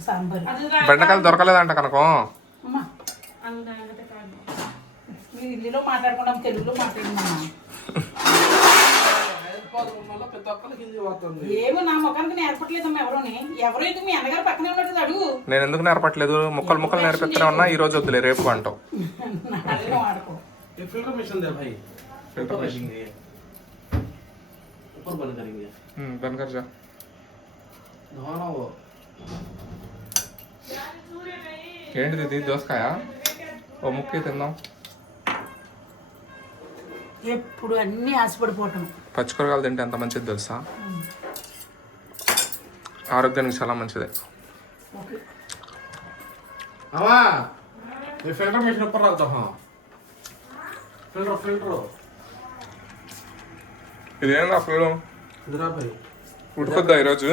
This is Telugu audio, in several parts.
సాంబార్ బెండకాయలు దొరకలేదంట కనకం అమ్మా మీరు హిందీలో మాట్లాడుకున్నాం తెలుగులో మాట్లాడుకున్నాం ప్రతి ఒక్కరికి హిందీ పోతుంది ఏమో నా ముఖానికి నేర్పట్లేదమ్మా ఎవరోని ఎవరో ఇది మీ అన్నగారు పక్కనే ఉన్నట్టు అడుగు నేను ఎందుకు నేర్పట్లేదు ముక్కలు ముక్కలు నేర్పిస్తూనే ఉన్నా ఈ రోజు వద్దులే రేపు అంటావు నా అడగడం ఆడుకో ये फिल्टर ఏంటిది దీది దోసకాయ? ఓ ముక్కే తిందాం. ఎప్పుడు అన్ని ఆశపడిపోవటం పచ్చికూరగాయలు తింటే ఎంత మంచిది తెలుసా? ఆరోగ్యానికి చాలా మంచిది. అవా ఈ ఫిల్టర్ మిషన్ ఉప్పర్ రాద్దాం? Filter filter. ఇదేం ఉడుకుద్దా ఈరోజు?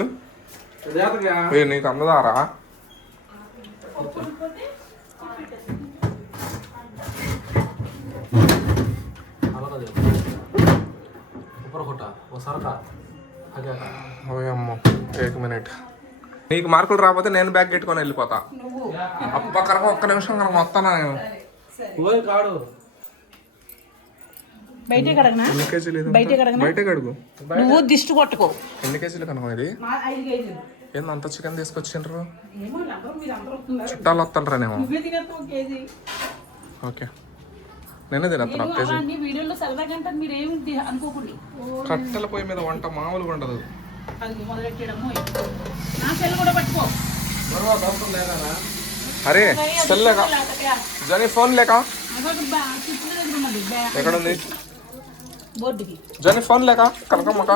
నీకు అందదారా? మినిట్. నీకు మార్కులు రాకపోతే నేను బ్యాగ్ పెట్టుకొని వెళ్ళిపోతా. అప్ప కనుక ఒక్క నిమిషం కనుక వస్తానా నేను? బయటే బయటే బయటే కడుగు. నువ్వు దిష్టి కొట్టుకో. ఎన్ని కేజీలు కనుక ఇది ఏంది అంత చికెన్ తీసుకొచ్చిండ్రు? చుట్టాలు వస్తారా నేను ఓకే. నేనే తినేస్తాను కేజీ. కట్టెల పొయ్యి మీద వంట మామూలుగా ఉండదు. అరే సెల్ లేక జని ఫోన్ లేక? ఎక్కడుంది? జని ఫోన్ లేక? కనకమ్మక?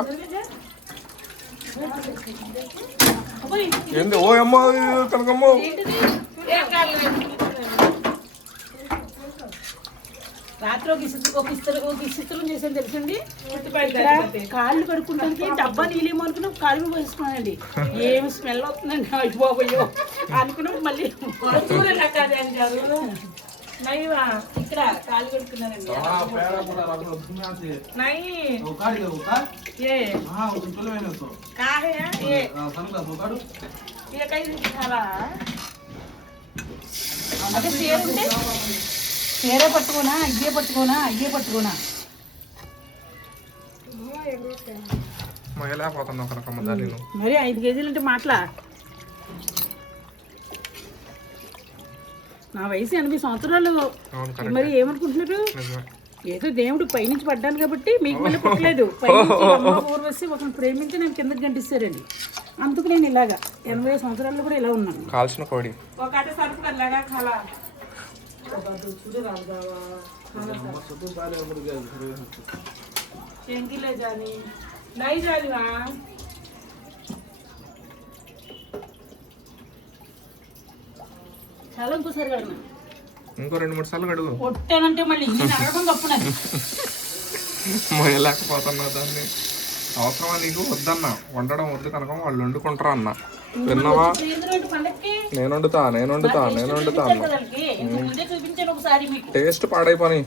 ఏంది? ఓ అమ్మ కనకమ్మ. రాత్రి ఒక ఒక చేసాను తెలుసండి? కాళ్ళు కడుక్కుంటానికి డబ్బా నీళ్ళేమో అనుకున్నాం కాళ్ళు మీద వేసుకున్నానండి ఏం స్మెల్ వస్తుందండి అయిపోయో అనుకున్నాం మళ్ళీ ఇక్కడ కాళ్ళు కడుక్కున్నానండి हाँ पैरा पूरा रख लो घूम यहाँ से नहीं वो काट दे वो काट ये हाँ वो चलो मैंने तो का है ये हाँ सन का वो काटो ये कहीं दिखावा అంటే చీర ఉంటే చీరే పట్టుకోనా అయ్యే పట్టుకోనా అయ్యే పట్టుకోనా మయలేకపోతున్నావు కనకమ్మ దాన్ని నువ్వు మరి ఐదు కేజీలు అంటే మాటలా నా వయసు ఎనభై సంవత్సరాలు. మరి ఏమనుకుంటున్నారు? ఏదో దేవుడు పైనుంచి పడ్డాను కాబట్టి మీకు మళ్ళీ పుట్టలేదు. పైనుంచి ఒకరిని ప్రేమించి నేను కిందకి గంటిస్తారండి. అందుకు నేను ఇలాగా ఎనభై సంవత్సరాల్లో కూడా ఇలా ఉన్నాను. కాల్సిన కోడి. ఒకటే చాలా ఇంకోసారి కడగనా ఇంకో రెండు మూడు సార్లు కడుగు. కొట్టానంటే మళ్ళీ నేను అడగడం తప్పునది మోయలేకపోతున్నా దాన్ని. అవసరమా నీకు? వద్దన్నా. వండడం వద్దు కనుక వాళ్ళు వండుకుంటారా అన్న. విన్నావా నేను వండుతా నేను వండుతా నేను వండుతా అన్న. టేస్ట్ పాడైపోని.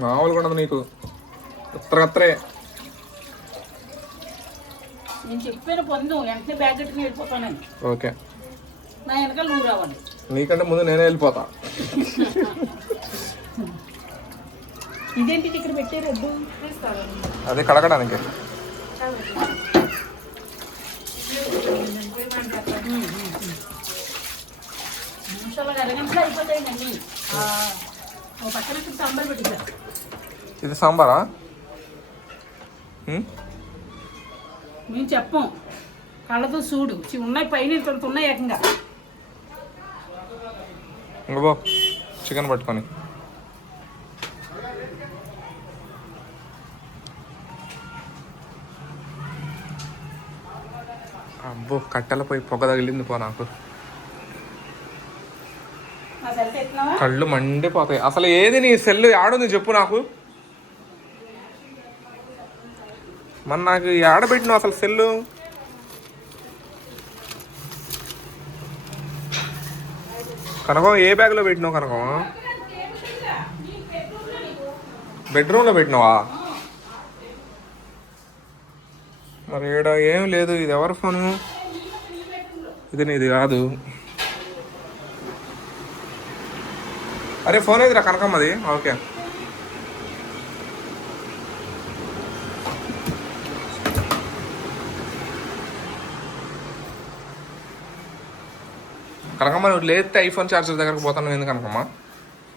మామూలుగా ఉండదు నీకు. ఉత్తరగత్రే నేను చెప్పాను పొందు. వెంటనే బ్యాగ్ కట్టుకుని వెళ్ళిపోతానని. ఓకే. నా వెనకాల నువ్వు రావాలి నీకంటే ముందు నేనే వెళ్ళిపోతా. ఇదేంటి ఇక్కడ పెట్టారు వద్దు అదే కడగడానికి. ఇది సాంబారా? మేము చెప్పం. కళ్ళతో చూడు. చి- ఉన్నాయి పైన ఇంత ఉన్నాయి ఏకంగా. ఇంక పో చికెన్ పట్టుకొని. అబ్బో కట్టెల పోయి పొగ తగిలింది పో నాకు. కళ్ళు మండిపోతాయి. అసలు ఏది నీ సెల్ ఆడుంది చెప్పు నాకు. మన నాకు ఆడబెట్టినావు అసలు సెల్లు. కనకం ఏ బ్యాగ్లో పెట్టినావు కనకం? బెడ్రూమ్లో పెట్టినావా? మరి ఏడా ఏం లేదు ఇది ఎవరి ఫోను? ఇది నీది కాదు. అరే ఫోన్ ఏదిరా కనకమ్మది? ఓకే. కనకమ్మ నువ్వు లేతే ఐఫోన్ ఛార్జర్ దగ్గరకు పోతాను ఎందుకు కనకమ్మ.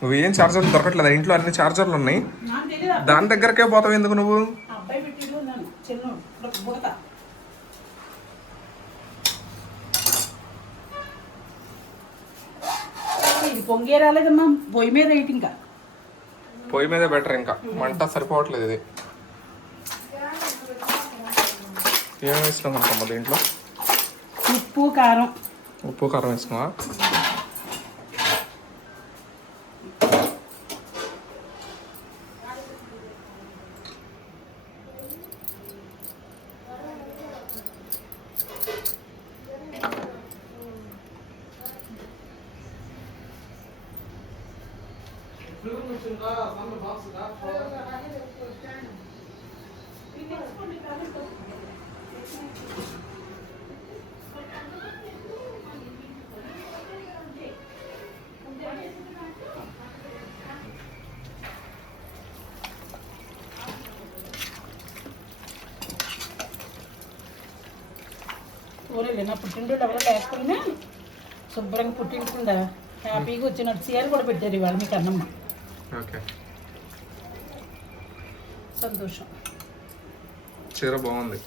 నువ్వు ఏం ఛార్జర్లు దొరకట్లేదు? ఇంట్లో అన్ని ఛార్జర్లు ఉన్నాయి. దాని దగ్గరకే పోతావు ఎందుకు నువ్వు? పొంగే రాలేదమ్మా పొయ్యి మీద రైట్ ఇంకా. పొయ్యి మీదే బెటర్ ఇంకా. మంట సరిపోవట్లేదు ఇది. ఏమేమి వేసినావు కనకమ్మ దీంట్లో? ఉప్పు కారం. ఉప్పు కారం వేసుకున్నా Thank you. ఊరేళ్ళు నా పుట్టినరోజు ఎవరో లేకపోయినా శుభ్రంగా పుట్టింటుందా హ్యాపీగా వచ్చినట్టు చీర కూడా పెట్టారు ఇవాళ మీకు అన్నమ్మ సంతోషం. చీర బాగుంది.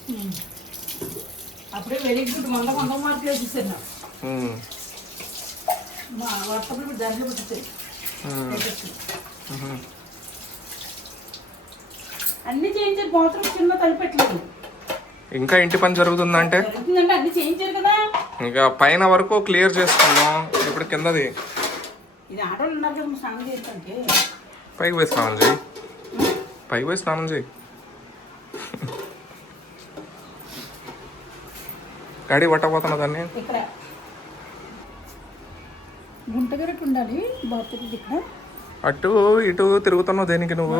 అప్పుడే వెరీ గుడ్ వంద వంద మార్కులు వేసేసారు నాకు. ఉమ్. మా వాట్సాప్లో దాంట్లో. అన్ని చేయించారు. బాత్రూమ్ చిన్న తలిపెట్టలేదు ఇంకా ఇంటి పని జరుగుతుందంటే ఇంకా పైన వరకు క్లియర్ చేసుకున్నాం ఇప్పుడు కిందది. పైకి పోయి స్నానం చేయి. పైకి పోయి స్నానం చేయి. గాడి పట్టకపోతున్నా దాన్ని? అటు ఇటు తిరుగుతున్నావు దేనికి నువ్వు?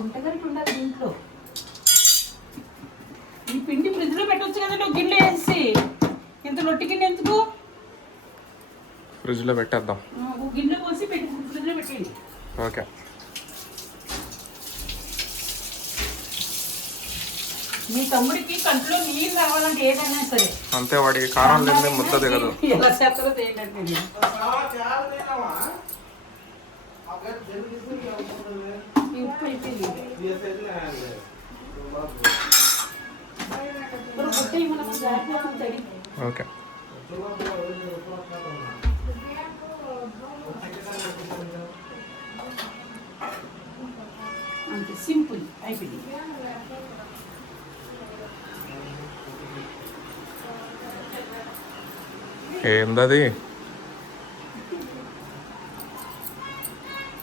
గుంటగరట్టు ఉండాలి దీంట్లో. ఈ పిండి ఫ్రిడ్జ్లో పెట్టొచ్చు కదండి ఒక గిన్నె వేసి. ఇంత లొట్టి గిన్నె ఎందుకు? ఫ్రిడ్జ్లో పెట్టేద్దాం. గిన్నె పోసి పెట్టి ఫ్రిడ్జ్లో పెట్టండి ఓకే. మీ తమ్ముడికి కంట్లో నీళ్ళు రావాలంటే ఏదైనా సరే. అంతే వాడికి కారం లేని ముద్ద దిగదు ఎలా చేస్తారో తెలియదండి ఈ ఉప్పు అయిపోయింది ఇప్పుడు బుట్ట మనం జాగ్రత్తగా తడి ఓకే. అంతే సింపుల్ అయిపోయింది. ఏందది?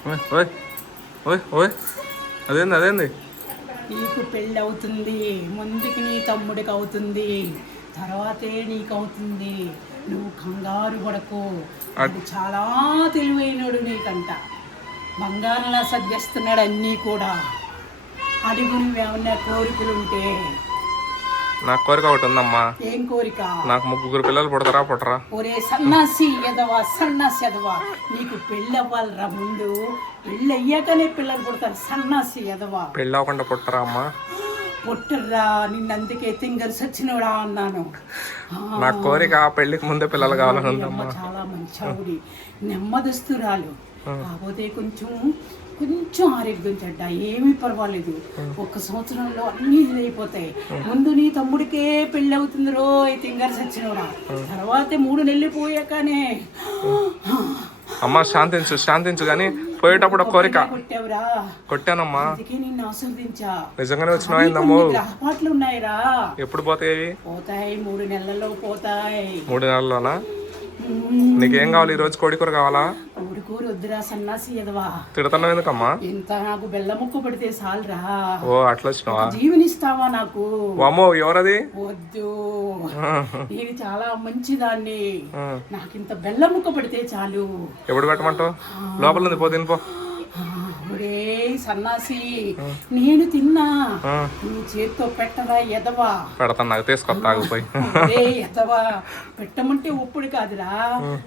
ఓయ్ ఓయ్ ఓయ్ ఓయ్. అదేంది అదేంది? నీకు పెళ్ళి అవుతుంది ముందుకి నీ తమ్ముడికి అవుతుంది తర్వాతే నీకు అవుతుంది నువ్వు కంగారు పడకు. అది చాలా తెలివైనడు నీకంట. బంగారంలా సర్దిస్తున్నాడు అన్నీ కూడా. అడుగు నువ్వేమన్నా కోరికలు ఉంటే నాకు కోరిక ఒకటి ఉందమ్మా. ఏం కోరిక? నాకు ముగ్గురు పిల్లలు పుడతారా పుట్టరా? ఒరే సన్నాసి ఎదవా సన్నాసి ఎదవా నీకు పెళ్ళి అవ్వాలిరా ముందు. పెళ్ళి అయ్యాకనే పిల్లలు పుడతారు సన్నాసి ఎదవా పెళ్ళి అవ్వకుండా పుట్టరా అమ్మా? పుట్టర్రా నిన్నందుకే తింగరు సచ్చినోడా అన్నాను. నా కోరిక ఆ పెళ్ళికి ముందే పిల్లలు కావాలని ఉందమ్మా. చాలా మంచి ఆవిడి నెమ్మదస్తురాలు కాకపోతే కొంచెం కొంచెం ఆరోగ్యం చెడ్డ ఏమీ పర్వాలేదు. ఒక్క సంవత్సరంలో అన్ని ఇదైపోతాయి ముందు నీ తమ్ముడికే పెళ్ళి అవుతుంది రోయ్ తింగరు సచ్చినోడా. తర్వాత మూడు నెలలు పోయాకనే. అమ్మ శాంతించు శాంతించు కానీ పోయేటప్పుడు కోరిక. కొట్టావురా. కొట్టానమ్మా. అందుకే నిన్ను ఆస్వాదించా నిజంగానే ఉన్నాయిరా. ఎప్పుడు పోతాయి పోతాయి మూడు నెలల్లో పోతాయి. మూడు నెలల్లోనా. నీకేం కావాలి? ఈ రోజు కోడి కూర కావాలా? ఊరి కూర వద్దురా సన్నాసి ఎదవా. తిడుతున్నావు ఎందుకమ్మా? ఇంత నాకు బెల్ల ముక్కు పడితే చాలురా. ఓ అట్లా వచ్చినావా? జీవనిస్తావా నాకు? వామ్మో ఎవరది? వద్దు. నేను చాలా మంచిదాన్ని. ఆ, నాకు ఇంత బెల్ల ముక్క పడితే చాలు. ఎప్పుడు పెట్టమంటావు? లోపల ఉంది పో తినిపో. సన్నాసి నేను తిన్నా. నువ్వు చేత్తో పెట్టరా ఎదవా పెడతాను నాకు తీసుకొస్తా ఆగిపోయి. ఒరే ఎదవా పెట్టమంటే ఒప్పుడు కాదురా.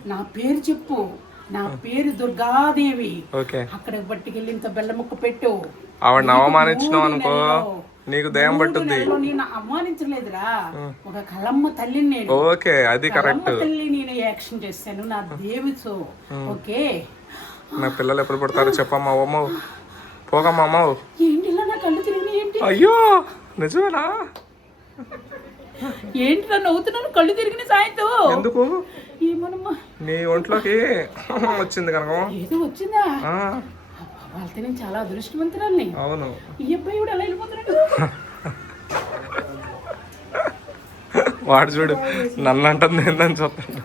నా పేరు చెప్పు. నా పేరు దుర్గాదేవి. అక్కడ బట్టికెళ్ళి ఇంత బెల్ల ముక్క పెట్టు. ఆవిడని అవమానించినావు అనుకో. నీకు దయం పట్టుద్ది. నేను అవమానించలేదురా. ఒక కలమ్మ తల్లిని నేను. ఓకే అది కరెక్ట్. తల్లి నేను యాక్షన్ చేస్తాను. నా దేవితో ఓకే. నా పిల్లలు ఎప్పుడు పుడతారో చెప్పమ్మా అమ్మ. పోగమ్మా అమ్మ అయ్యో నిజమేనా? ఏంటి నన్ను నవ్వుతున్నాను కళ్ళు తిరిగిన సాయంతో. ఎందుకు? నీ ఒంట్లోకి వచ్చింది కనుక. ఏదో వచ్చిందా? వాళ్ళతో నేను చాలా అదృష్టవంతురాల్ని. అవును. ఈ అబ్బాయి కూడా ఎలా వెళ్ళిపోతున్నాడు. వాడు చూడు నన్ను అంటుంది ఏందని చూస్తాడు.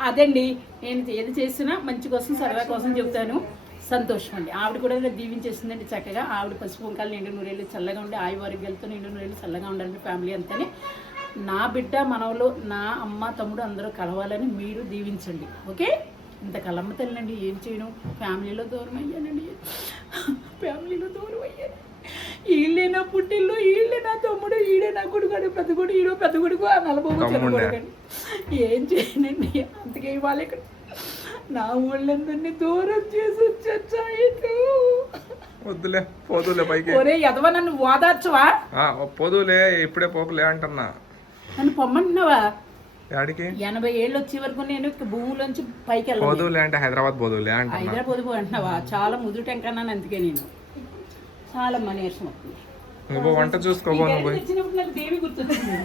అదండి నేను ఏది చేసినా మంచి కోసం సరదా కోసం చెప్తాను. సంతోషం అండి ఆవిడ కూడా దీవించేసిందండి చక్కగా. ఆవిడ పసుపు వంకాయలు నిండు నూరేళ్ళు చల్లగా ఉండి ఆయువు ఆరోగ్యాలతో నిండు నూరేళ్ళు చల్లగా ఉండాలండి ఫ్యామిలీ అంతానే. నా బిడ్డ మనవలు నా అమ్మ తమ్ముడు అందరూ కలవాలని మీరు దీవించండి. ఓకే? ఇంత కలమ్మ తల్లండి ఏం చేయను? ఫ్యామిలీలో దూరం అయ్యానండి. ఫ్యామిలీలో దూరం అయ్యాను. వీళ్ళే నా పుట్టిల్లు వీళ్ళే నా తమ్ముడు ఈడే నా కొడుకు పెద్ద కొడుకు ఈడో పెద్ద కొడుకు ఆ నలభై. ఏం చేయనండి? అంతకే ఇవాళ ఇక్కడ నా ఊళ్ళందరినీ దూరం చేసి వచ్చాయిటు వద్దులే పోదులే పైకి. ఒరే ఎదవ నన్ను ఓదార్చవా? ఆ, పోదులే ఇప్పుడే పోకులే అంటున్నా. నన్ను పొమ్మంటున్నావా యాడికి? ఎనభై ఏళ్ళు వచ్చే వరకు నేను భూమిలోంచి పైకి వెళ్ళను పోదులే అంటే హైదరాబాద్ పోదులే అంటున్నా. హైదరాబాద్ పో అంటున్నావా? చాలా ముదురు టెంకన్నాను అందుకే నేను. చాలా మన నీరసం వస్తుంది నువ్వు వంట చూసుకోబో నువ్వు దేవి గుర్తొచ్చింది